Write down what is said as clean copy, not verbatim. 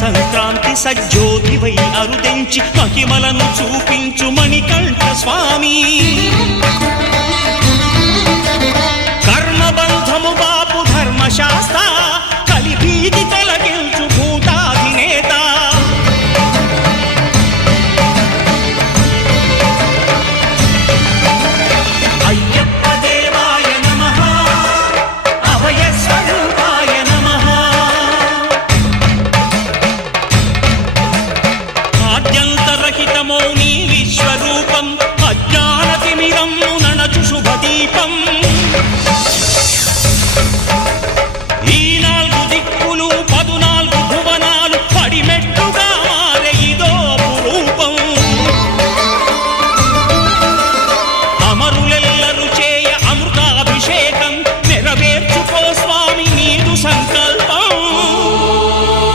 సంక్రాంతి సజ్జోతివై అరుదెంచి మహిమలను చూపించు మణికంఠ స్వామి. కర్మబంధము బాపు ధర్మశాస్త్ర కలిభీతి తొలగించు భూతాధినేత. అయ్యప్ప దేవాయ నమః, అభయ స్వరూపాయ నమః. ఆద్యంతరహితమో నీ విశ్వరూపం, అజ్ఞానతిమిరము నణచు శుభదీపం.